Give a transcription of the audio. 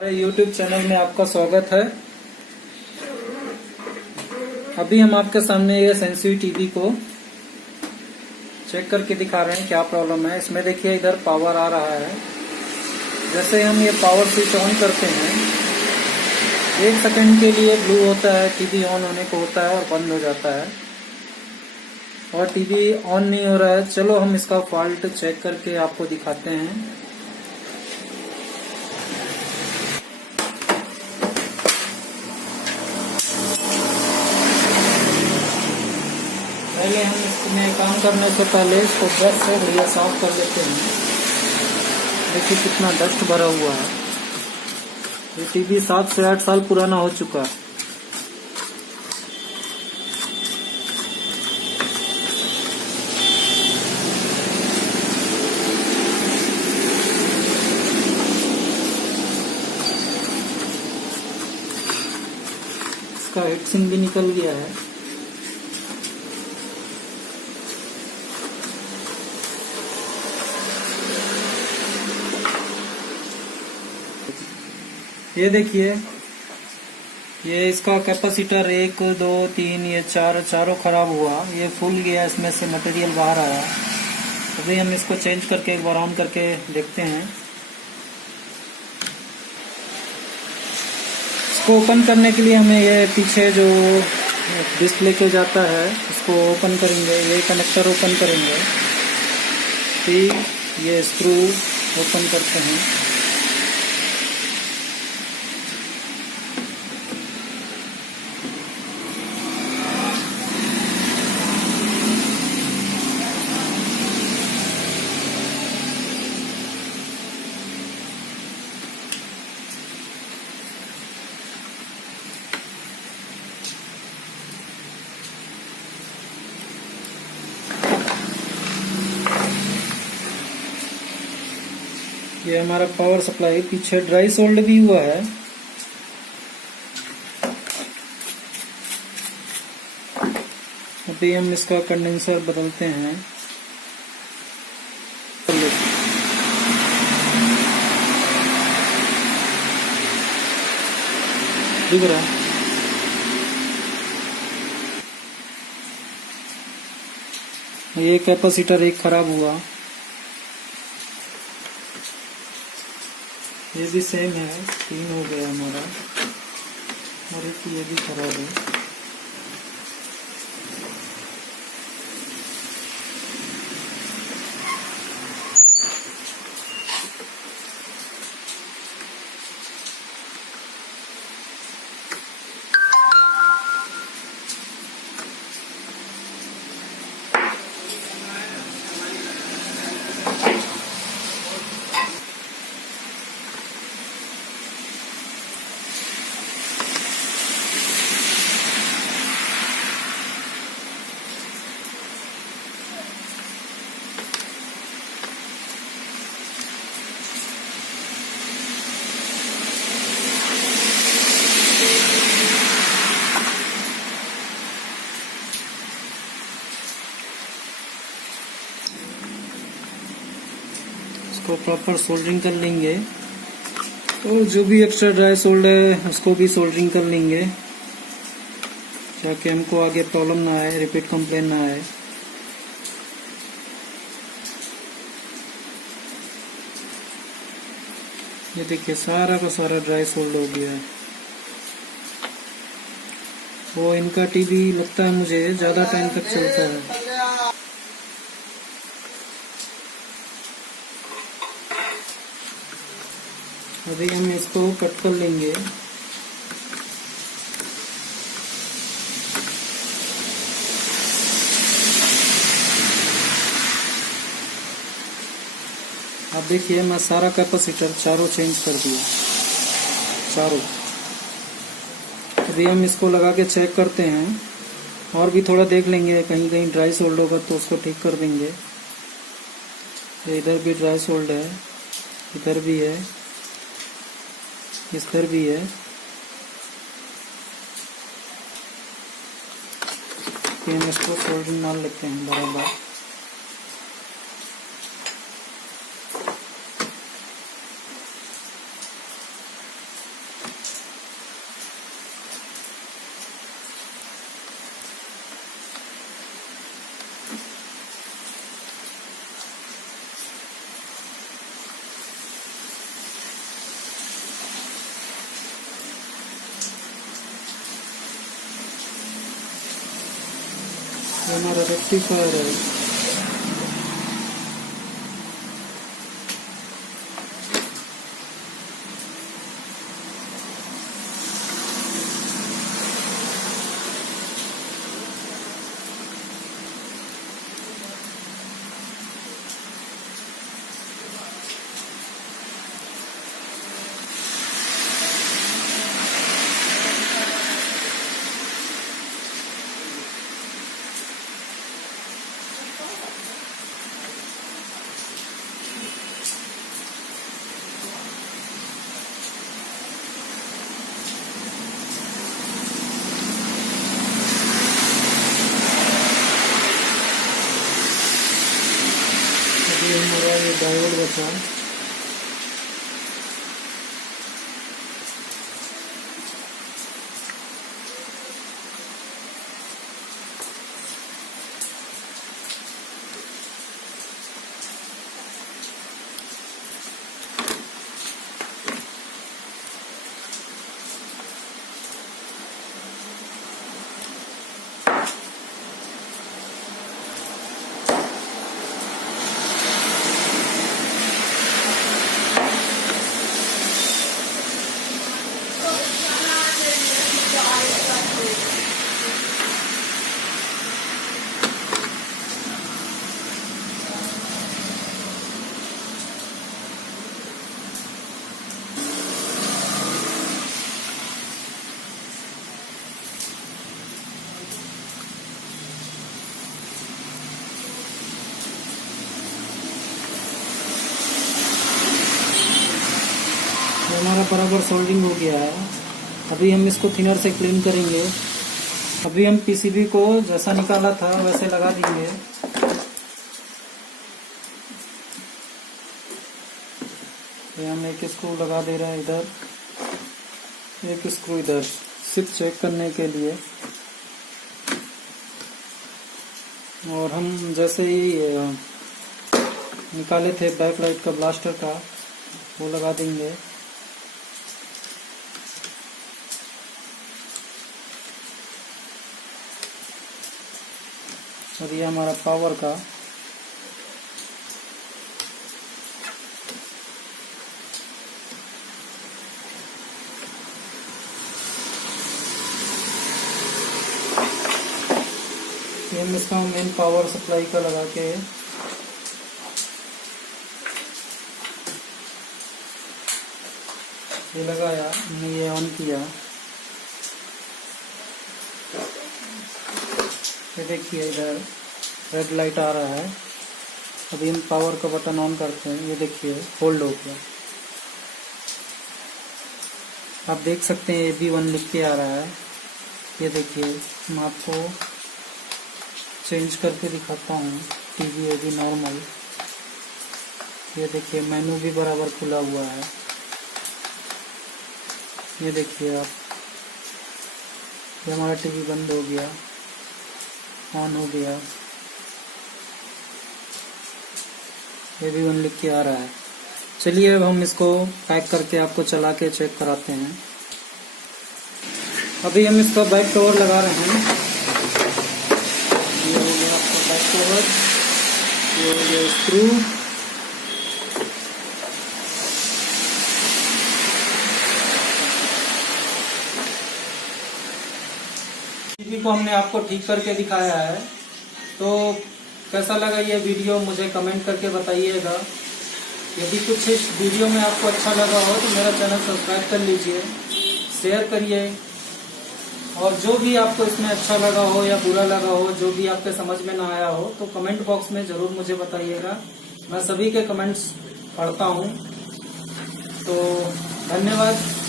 मेरे YouTube channel में आपका स्वागत है। अभी हम आपके सामने ये सेंसुई टीवी को चेक करके दिखा रहे हैं क्या प्रॉब्लम है। इसमें देखिए इधर पावर आ रहा है। जैसे हम ये पावर स्विच ऑन करते हैं 1 सेकंड के लिए ब्लू होता है, टीवी ऑन होने को होता है और बंद हो जाता है और टीवी ऑन नहीं हो रहा है। चलो हम इसका फॉल्ट चेक करके आपको दिखाते हैं। पहले हम इसमें काम करने से पहले इसको ब्रश से बढ़िया साफ कर लेते हैं। देखिए कितना डस्ट भरा हुआ है। ये टीवी 7 से 8 साल पुराना हो चुका है। इसका हीटसिंक भी निकल गया है। ये देखिए ये इसका कैपेसिटर 1 2 3 ये चारों खराब हुआ। ये फूल गया, इसमें से मटेरियल बाहर आया। अभी हम इसको चेंज करके एक बार ऑन करके देखते हैं। इसको ओपन करने के लिए हमें ये पीछे जो डिस्प्ले के जाता है इसको ओपन करेंगे। ये कनेक्टर ओपन करेंगे, फिर ये स्क्रू ओपन करते हैं। ये हमारा पावर सप्लाई पीछे ड्राई सोल्ड भी हुआ है। अभी हम इसका कंडेंसर बदलते हैं। दिख रहा है? ये कैपेसिटर एक खराब हुआ। ये भी सेम है, 3 हो गया हमारा और ये भी खराब है। इसको प्रॉपर सोल्डरिंग कर लेंगे और जो भी एक्स्ट्रा ड्राई सोल्ड है उसको भी सोल्डरिंग कर लेंगे ताकि हमको आगे प्रॉब्लम ना आए, रिपीट कंप्लेन ना आए। ये देखिए सारा का सारा ड्राई सोल्ड हो गया है। वो इनका टीवी लगता है मुझे ज्यादा टाइम तक चलता है। अभी हम इसको कट कर लेंगे। अब देखिए मैं सारा कैपेसिटर चारों चेंज कर दिया, चारों। अभी हम इसको लगा के चेक करते हैं और भी थोड़ा देख लेंगे, कहीं कहीं ड्राई सोल्ड होगा तो उसको ठीक कर देंगे। इधर भी ड्राई सोल्ड है, इधर भी है, इस तरह भी है। फिर हम इसको सोल्डरिंग मार लेते हैं बराबर। ये हमारा रेक्टिफायर है। अभी हमारा ये डायोड बचा। हमारा बराबर सोल्डिंग हो गया है। अभी हम इसको थिनर से क्लीन करेंगे। अभी हम पीसीबी को जैसा निकाला था वैसे लगा देंगे। ये हम एक स्क्रू लगा दे रहे हैं इधर, एक स्क्रू इधर, सिर्फ चेक करने के लिए। और हम जैसे ही निकाले थे बैक लाइट का ब्लास्टर का, वो लगा देंगे। और ये हमारा पावर का, ये हम इसका मेन पावर सप्लाई का लगा के ये लगाया, हमने ये ऑन किया। ये देखिए इधर रेड लाइट आ रहा है। अभी हम पावर का बटन ऑन करते हैं। ये देखिए होल्ड हो गया। आप देख सकते हैं AB1 लिख के आ रहा है। ये देखिए मैं आपको चेंज करके दिखाता हूँ। TV AB normal. ये देखिए मेनू भी बराबर खुला हुआ है। ये देखिए आप, ये हमारा TV बंद हो गया, ऑन हो गया। ये भी 1 लिख के आ रहा है। चलिए अब हम इसको पैक करके आपको चला के चेक कराते हैं। अभी हम इसका बैक कवर लगा रहे हैं। ये हो गया आपका बैक कवर, ये हो गया स्क्रू। टीवी को हमने आपको ठीक करके दिखाया है। तो कैसा लगा ये वीडियो मुझे कमेंट करके बताइएगा। यदि कुछ इस वीडियो में आपको अच्छा लगा हो तो मेरा चैनल सब्सक्राइब कर लीजिए, शेयर करिए। और जो भी आपको इसमें अच्छा लगा हो या बुरा लगा हो, जो भी आपके समझ में ना आया हो, तो कमेंट बॉक्स में जरूर मुझे बताइएगा। मैं सभी के कमेंट्स पढ़ता हूँ। तो धन्यवाद।